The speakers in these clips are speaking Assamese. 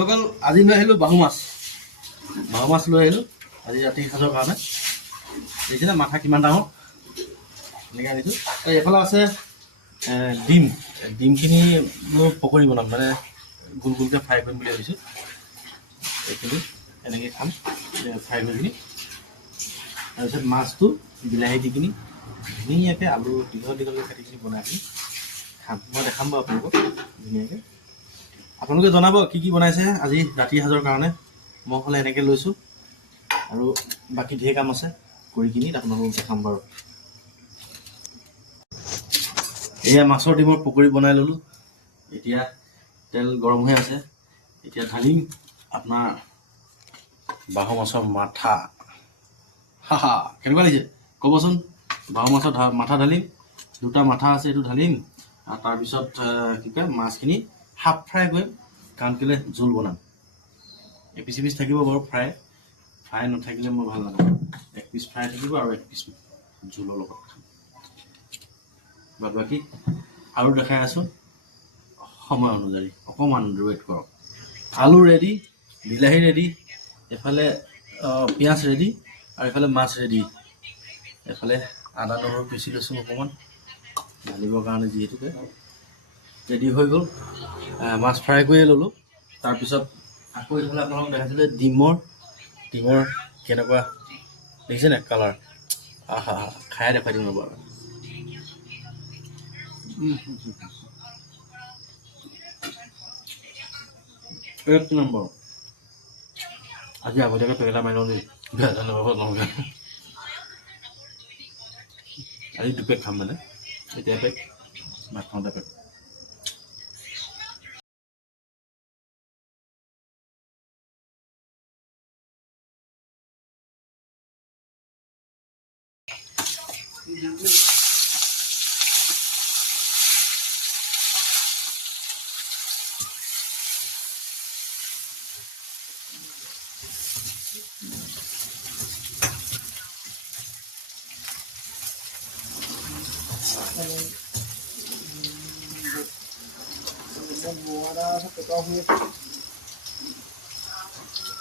সকল আজি লৈ আহিলোঁ বাহু মাছ লৈ আহিলোঁ আজি ৰাতি সাঁজৰ কাৰণে। দেখিছেনে মাথা কিমান ডাঙৰ এনেকৈ আনিছোঁ। এইফালে আছে ডিমখিনি মই পকৰি বনাম, মানে গোল গোলকৈ ফ্ৰাই কৰিম বুলি ভাবিছোঁ। এইখিনি এনেকৈ খাম ফ্ৰাই কৰি কিনি। তাৰপিছত মাছটো বিলাহী দি কিনি ধুনীয়াকৈ আলু দীঘলকৈ কাটি কিনি বনাই কিনি খাম। মই দেখাম বাৰু আপোনালোকক ধুনীয়াকৈ। আপোনালোকে জনাব কি কি বনাইছে আজি ৰাতি সাঁজৰ কাৰণে। মই হ'লে এনেকৈ লৈছোঁ আৰু বাকী ঢেৰ কাম আছে কৰি কিনি আপোনালোকক দেখাম বাৰু। এয়া মাছৰ ডিমৰ পকৰি বনাই ল'লোঁ। এতিয়া তেল গৰম হৈ আছে। এতিয়া ঢালিম আপোনাৰ বাহু মাছৰ মাথা। হা কেনেকুৱা লাগিছে ক'বচোন। বাহু মাছৰ মাথা ঢালিম, দুটা মাথা আছে এইটো ঢালিম। আৰু তাৰপিছত কি কয় মাছখিনি হাফ ফ্ৰাই কৰিম, কাৰণ কেলৈ জোল বনাম। এপিচ এপিচ থাকিব বাৰু ফ্ৰাই নাথাকিলে মই ভাল নাপাওঁ। এক পিচ ফ্ৰাই থাকিব আৰু এক পিচ জোলৰ লগত খাম। বাদ বাকী আৰু দেখাই আছোঁ সময় অনুযায়ী, অকণমান ৱেইট কৰক। আলু ৰেডি, বিলাহী ৰেডি, এফালে পিঁয়াজ ৰেডি আৰু এফালে মাছ ৰেডি। এফালে আদা নহৰু পিচি লৈছোঁ অকণমান ঢালিবৰ কাৰণে, যিহেতুকে ৰেডি হৈ গ'ল। মাছ ফ্ৰাই কৰিয়ে ল'লোঁ। তাৰপিছত আকৌ এইফালে আপোনালোকক দেখাইছিলোঁ ডিমৰ কেনেকুৱা দেখিছে নাই কালাৰ। খাই দেখুৱাই দিম ৰ'ব। এক নম্বৰ। আজি আগতীয়াকৈ পেকেটা মাৰি লওঁ দেই, বেয়া নহ'ব। আজি দুপেক খাম, মানে এতিয়া পেক ভাত খাওঁতে পেক।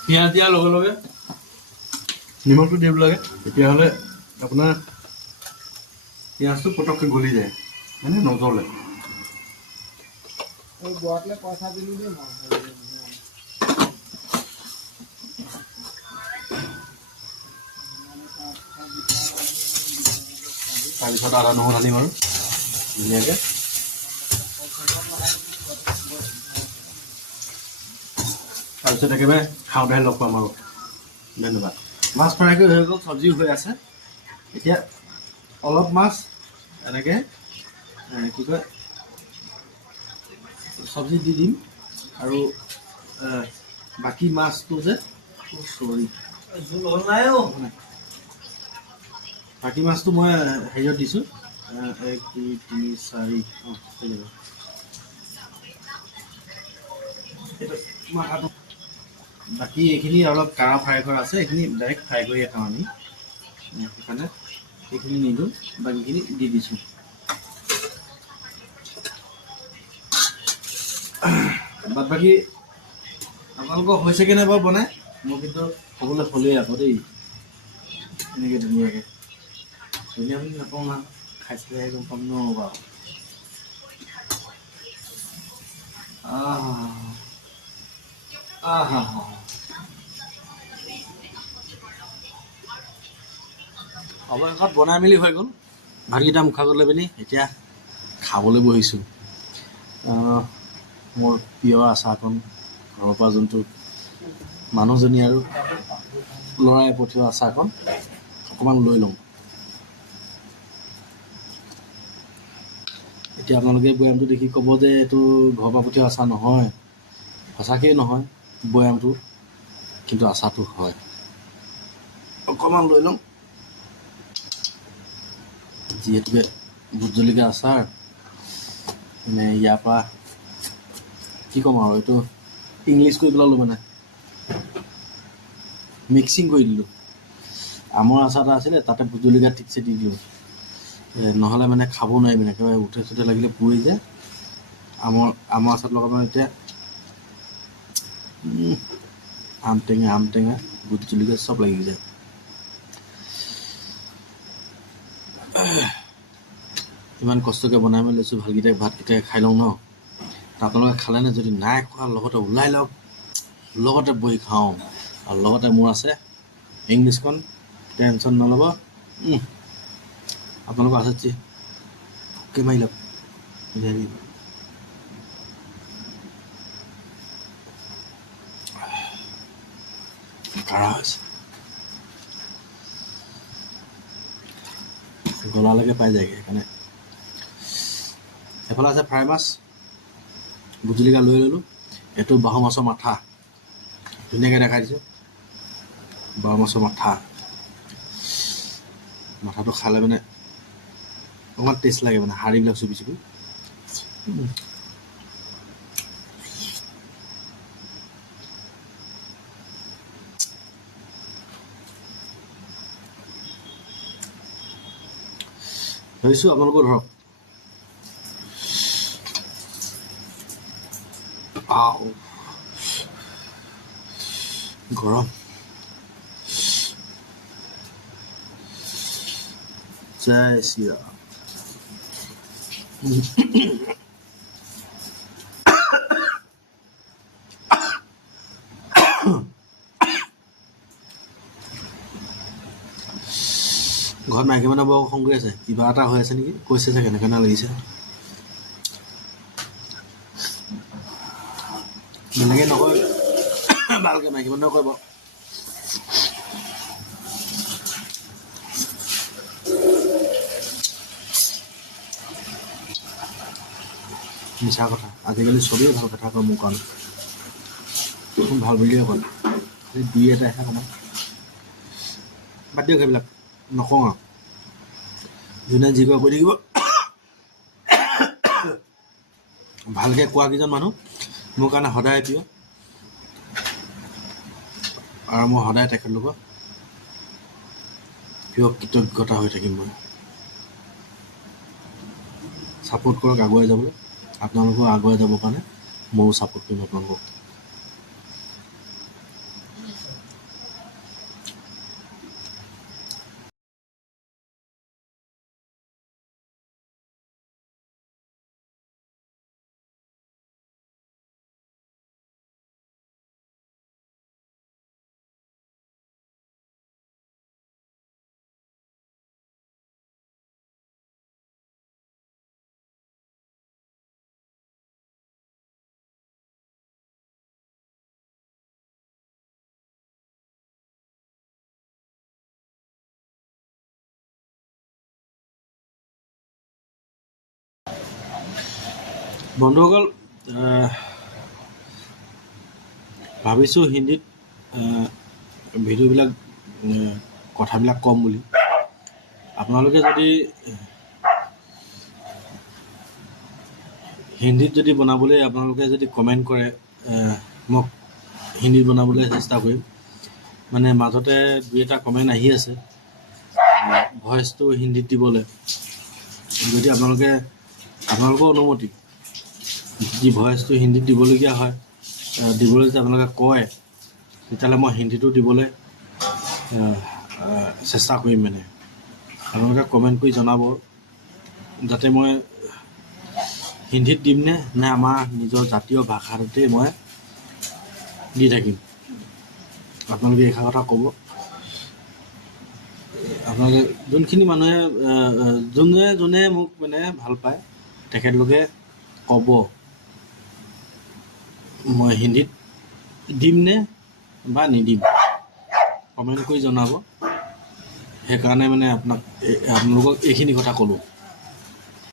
পিঁয়াজ দিয়াৰ লগে লগে নিমখটো দিব লাগে, তেতিয়াহ'লে আপোনাৰ পিঁয়াজটো পটককৈ গলি যায়, মানে নজ্বলে। তাৰপিছত আদা নহৰু ঢালিম আৰু ধুনীয়াকৈ। তাৰপিছত একেবাৰে খাওঁতেহে লগ পাম আৰু। ধন্যবাদ। মাছ ফ্ৰাই কৰি হৈ গ'ল, চব্জিও হৈ আছে। এতিয়া অলপ মাছ এনেকৈ কি কয় চব্জি দি দিম আৰু বাকী মাছটো যে জোল হ'ল নাই বাকী মাছটো মই হেৰিয়ত দিছোঁ 1 2 3 4 মাথাটো। বাকী এইখিনি অলপ কাঢ়া ফ্ৰাই কৰা আছে, এইখিনি ডাইৰেক্ট ফ্ৰাই কৰিয়ে খাওঁ আমি, সেইকাৰণে এইখিনি নিদিওঁ, বাকীখিনি দি দিছোঁ। বাদ বাকী আপোনালোকৰ হৈছেগৈ নাই বাৰু বনাই। মোৰ কিন্তু ক'বলৈ হ'লেই আকৌ দেই, এনেকৈ ধুনীয়াকৈ ধুনীয়া বুলি নকওঁ না, খাইছিলেহে গম পাম ন বাৰু। অৱশেষত বনাই মেলি হৈ গ'ল। ভাতকেইটা মুখা কৰি লৈ পিনি এতিয়া খাবলৈ বহিছোঁ। মোৰ প্ৰিয় আচাৰকণ, ঘৰৰ পৰা যোনটো মানুহজনী আৰু ল'ৰাই পঠিওৱা আচাৰকণ অকণমান লৈ লওঁ। এতিয়া আপোনালোকে বৈয়ামটো দেখি ক'ব যে এইটো ঘৰৰ পৰা পঠিওৱা আচাৰ নহয়। সঁচাকৈয়ে নহয় বৈয়ামটো, কিন্তু আচাৰটো হয়। অকণমান লৈ লওঁ, যিহেতুকে ভোট জলকীয়া আচাৰ, মানে ইয়াৰ পৰা কি ক'ম আৰু, এইটো ইংলিছ কৰি পেলালোঁ, মানে মিক্সিং কৰি দিলোঁ। আমৰ আচাৰ এটা আছিলে, তাতে ভোট জলকীয়া ঠিকছে দি দিলোঁ, নহ'লে মানে খাব নোৱাৰি, মানে একেবাৰে উঠে লাগিলে পুৰি যায়। আমৰ আচাৰ লগত মানে এতিয়া আম টেঙা ভোট জলকীয়া চব লাগি যায়। ইমান কষ্টকৈ বনাই মেলি লৈছোঁ, ভাতকেইটা খাই লওঁ ন। আপোনালোকে খালেনে? যদি নাই খোৱা লগতে ওলাই লওক, লগতে বহি খাওঁ। আৰু লগতে মোৰ আছে ইংলিছখন, টেনশ্যন নল'ব। আপোনালোকৰ আছে যি ভোকে মাৰি লওক। কাঢ়া হৈছে, গলালৈকে পাই যায়গৈ। সেইকাৰণে এফালে আছে ফ্ৰাই মাছ, ভোট জলকীয়া লৈ ল'লোঁ। এইটো বাহু মাছৰ মাথা, ধুনীয়াকৈ দেখাই দিছোঁ। বাহু মাছৰ মাথাটো খালে মানে অকণমান টেষ্ট লাগে, মানে হাড়িবিলাক চুপি ধৰিছোঁ। আপোনালোকেও ধৰক। গৰম, জয় শ্ৰীৰাম। ঘৰত মাইকী মানুহ বৰ খং কৰি আছে, কিবা এটা হৈ আছে নেকি, কৈছে যে কেনেকৈ লাগিছে। বেলেগে নকয়, ভালকৈ মাইকী মানুহে কয় বাৰু। মিছা কথা, আজিকালি চবেই ভাল কথা কয় মোৰ কাৰণে, ভাল বুলিয়ে কয়। দুই এটাহে কমাই, বাদ দিয়ক সেইবিলাক, নকওঁ আৰু। যোনে যি কয় কৈ থাকিব। ভালকৈ কোৱা কেইজন মানুহ মোৰ কাৰণে সদায় প্ৰিয়, আৰু মই সদায় তেখেতলোকৰ প্ৰিয় কৃতজ্ঞতা হৈ থাকিম। মই ছাপোৰ্ট কৰক আগুৱাই যাবলৈ, আপোনালোকেও আগুৱাই যাবৰ কাৰণে ময়ো ছাপোৰ্ট কৰিম আপোনালোকক। বন্ধুসকল, ভাবিছোঁ হিন্দীত ভিডিঅ'বিলাক কথাবিলাক কম বুলি। আপোনালোকে যদি হিন্দীত যদি বনাবলৈ আপোনালোকে যদি কমেণ্ট কৰে, মোক হিন্দীত বনাবলৈ চেষ্টা কৰিম। মানে মাজতে দুই এটা কমেণ্ট আহি আছে ভইচটো হিন্দীত দিবলৈ। যদি আপোনালোকৰ অনুমতি যি ভইচটো হিন্দীত দিবলগীয়া হয়, দিবলৈ যদি আপোনালোকে কয়, তেতিয়াহ'লে মই হিন্দীটো দিবলৈ চেষ্টা কৰিম। মানে আপোনালোকে কমেণ্ট কৰি জনাব, যাতে মই হিন্দীত দিম নে আমাৰ নিজৰ জাতীয় ভাষাটোতেই মই দি থাকিম। আপোনালোকে এইষাৰ কথা ক'ব। আপোনালোকে যোনখিনি মানুহে যোনে মোক মানে ভাল পায়, তেখেতলোকে ক'ব মই হিন্দীত দিম নে বা নিদিম, কমেণ্ট কৰি জনাব। সেইকাৰণে মানে আপোনালোকক এইখিনি কথা ক'লোঁ।